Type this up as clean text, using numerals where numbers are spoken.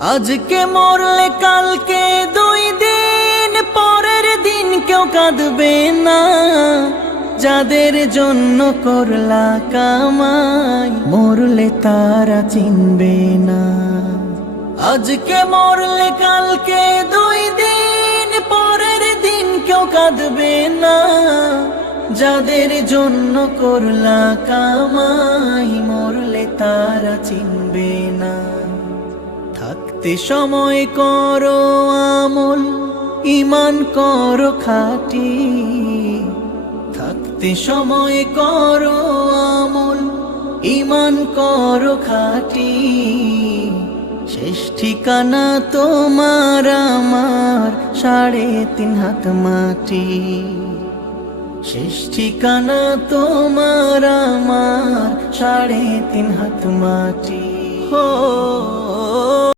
আজকে মরলে কালকে 2 দিন পরের দিন কেউ কাঁদবে না। যাদের জন্য করলা কামাই মরলে তারা চিনবে না। আজকে মরলে কালকে 2 দিন পরের দিন কেউ কাঁদবে না। যাদের জন্য করলা কামাই মরলে তারা চিনবে না। থাকতে সময় করো আমল, ঈমান করো খাঁটি। থাকতে সময় করো আমল, ঈমান করো খাঁটি। শেষ ঠিকানা তোমার আমার 3.5 হাত মাটি। শেষ ঠিকানা তোমার আমার 3.5 হাত মাটি।